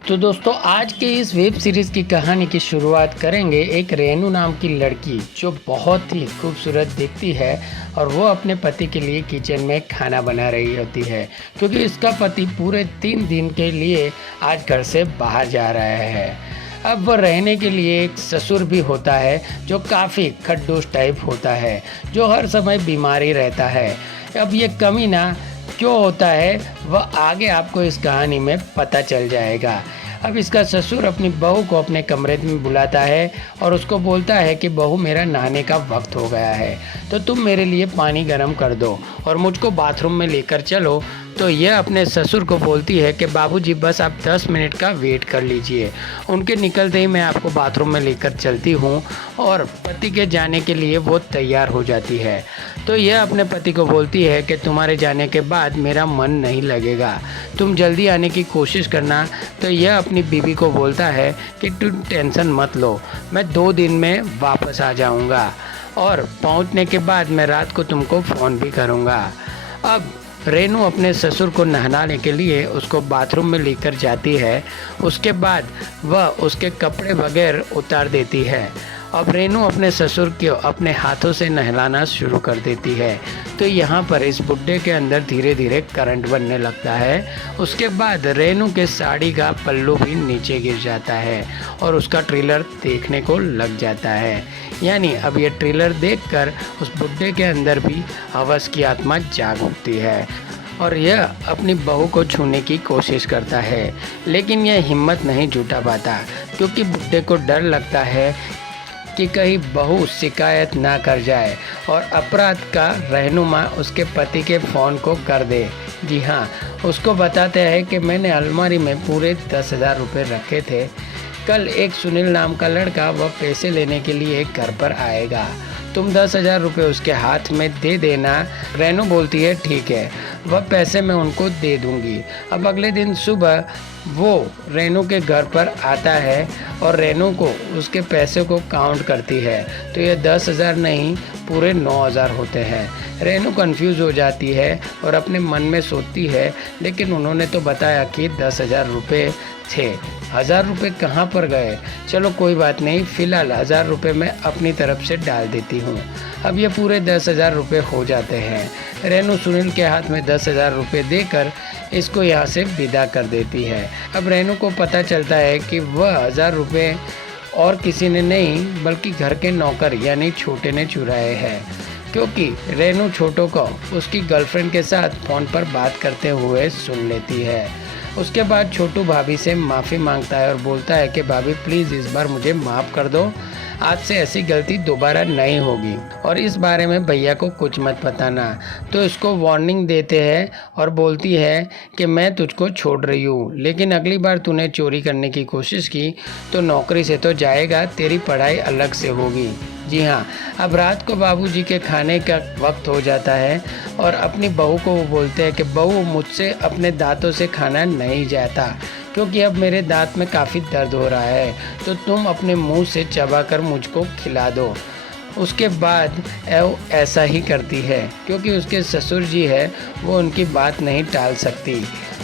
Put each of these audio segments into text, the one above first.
तो दोस्तों आज के इस वेब सीरीज़ की कहानी की शुरुआत करेंगे एक रेनू नाम की लड़की जो बहुत ही खूबसूरत दिखती है और वो अपने पति के लिए किचन में खाना बना रही होती है क्योंकि इसका पति पूरे 3 दिन के लिए आज घर से बाहर जा रहा है। अब वह रहने के लिए एक ससुर भी होता है जो काफ़ी खड़ूस टाइप होता है, जो हर समय बीमारी रहता है। अब ये कमीना क्यों होता है वह आगे आपको इस कहानी में पता चल जाएगा। अब इसका ससुर अपनी बहू को अपने कमरे में बुलाता है और उसको बोलता है कि बहू मेरा नहाने का वक्त हो गया है, तो तुम मेरे लिए पानी गर्म कर दो और मुझको बाथरूम में लेकर चलो। तो यह अपने ससुर को बोलती है कि बाबूजी बस आप 10 मिनट का वेट कर लीजिए, उनके निकलते ही मैं आपको बाथरूम में लेकर चलती हूँ। और पति के जाने के लिए वो तैयार हो जाती है। तो यह अपने पति को बोलती है कि तुम्हारे जाने के बाद मेरा मन नहीं लगेगा, तुम जल्दी आने की कोशिश करना। तो यह अपनी बीवी को बोलता है कि तुम टेंशन मत लो, मैं 2 दिन में वापस आ जाऊँगा और पहुँचने के बाद मैं रात को तुमको फ़ोन भी करूँगा। अब रेनू अपने ससुर को नहलाने के लिए उसको बाथरूम में लेकर जाती है। उसके बाद वह उसके कपड़े वगैरह उतार देती है। अब रेनू अपने ससुर को अपने हाथों से नहलाना शुरू कर देती है। तो यहाँ पर इस बुड्ढे के अंदर धीरे धीरे करंट बनने लगता है। उसके बाद रेनू के साड़ी का पल्लू भी नीचे गिर जाता है और उसका ट्रेलर देखने को लग जाता है। यानी अब ये ट्रेलर देखकर उस बुड्ढे के अंदर भी हवस की आत्मा जाग उठती है और यह अपनी बहू को छूने की कोशिश करता है, लेकिन यह हिम्मत नहीं जुटा पाता क्योंकि बुड्ढे को डर लगता है कि कहीं बहू शिकायत ना कर जाए और अपराध का रहनुमा उसके पति के फ़ोन को कर दे। जी हाँ, उसको बताते हैं कि मैंने अलमारी में पूरे 10,000 रुपये रखे थे, कल एक सुनील नाम का लड़का वह पैसे लेने के लिए घर पर आएगा, तुम 10,000 रुपये उसके हाथ में दे देना। रेनू बोलती है ठीक है, वह पैसे मैं उनको दे दूंगी। अब अगले दिन सुबह वो रेनू के घर पर आता है और रेनू को उसके पैसे को काउंट करती है। तो ये 10,000 नहीं पूरे 9,000 होते हैं। रेनू कंफ्यूज हो जाती है और अपने मन में सोचती है लेकिन उन्होंने तो बताया कि 10,000 रुपये थे, 1,000 रुपये कहाँ पर गए। चलो कोई बात नहीं, फ़िलहाल 1,000 रुपये मैं अपनी तरफ से डाल देती हूँ। अब ये पूरे 10,000 रुपये हो जाते हैं। रेनू सुनील के हाथ में 10,000 रुपये देकर इसको यहाँ से विदा कर देती है। अब रेनू को पता चलता है कि वह 1,000 रुपये और किसी ने नहीं बल्कि घर के नौकर यानी छोटे ने चुराए हैं, क्योंकि रेनू छोटो को उसकी गर्लफ्रेंड के साथ फ़ोन पर बात करते हुए सुन लेती है। उसके बाद छोटू भाभी से माफ़ी मांगता है और बोलता है कि भाभी प्लीज़ इस बार मुझे माफ़ कर दो, आज से ऐसी गलती दोबारा नहीं होगी और इस बारे में भैया को कुछ मत बताना। तो इसको वार्निंग देते हैं और बोलती है कि मैं तुझको छोड़ रही हूँ, लेकिन अगली बार तूने चोरी करने की कोशिश की तो नौकरी से तो जाएगा, तेरी पढ़ाई अलग से होगी। जी हाँ, अब रात को बाबूजी के खाने का वक्त हो जाता है और अपनी बहू को वो बोलते हैं कि बहू मुझसे अपने दांतों से खाना नहीं जाता क्योंकि अब मेरे दांत में काफ़ी दर्द हो रहा है, तो तुम अपने मुंह से चबाकर मुझको खिला दो। उसके बाद ऐसा ही करती है क्योंकि उसके ससुर जी है वो उनकी बात नहीं टाल सकती।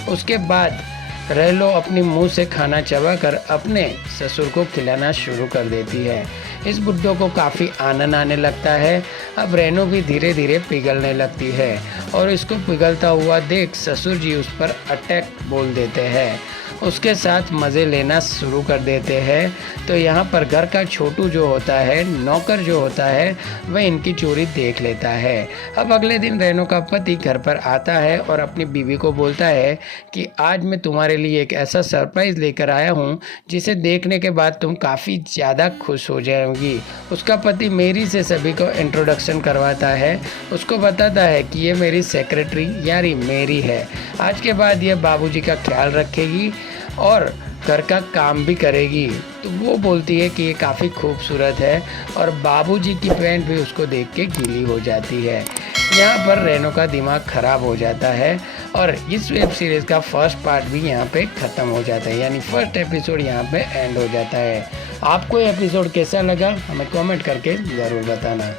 उसके बाद रेलो अपनी मुंह से खाना चबाकर अपने ससुर को खिलाना शुरू कर देती है। इस बुड्ढों को काफ़ी आनंद आने लगता है। अब रेनू भी धीरे धीरे पिघलने लगती है और इसको पिघलता हुआ देख ससुर जी उस पर अटैक बोल देते हैं, उसके साथ मज़े लेना शुरू कर देते हैं। तो यहाँ पर घर का छोटू जो होता है, नौकर जो होता है, वह इनकी चोरी देख लेता है। अब अगले दिन रेनू का पति घर पर आता है और अपनी बीवी को बोलता है कि आज मैं तुम्हारे लिए एक ऐसा सरप्राइज़ लेकर आया हूँ जिसे देखने के बाद तुम काफ़ी ज़्यादा खुश हो जाओगी। उसका पति मेरी से सभी को इंट्रोडक्शन करवाता है, उसको बताता है कि ये मेरी सेक्रेटरी यानी मेरी है, आज के बाद ये बाबूजी का ख्याल रखेगी और घर का काम भी करेगी। तो वो बोलती है कि ये काफ़ी खूबसूरत है और बाबूजी की पैंट भी उसको देख के गीली हो जाती है। यहाँ पर रेनू का दिमाग ख़राब हो जाता है और इस वेब सीरीज़ का फर्स्ट पार्ट भी यहाँ पे ख़त्म हो जाता है, यानी फर्स्ट एपिसोड यहाँ पे एंड हो जाता है। आपको ये एपिसोड कैसा लगा हमें कमेंट करके ज़रूर बताना।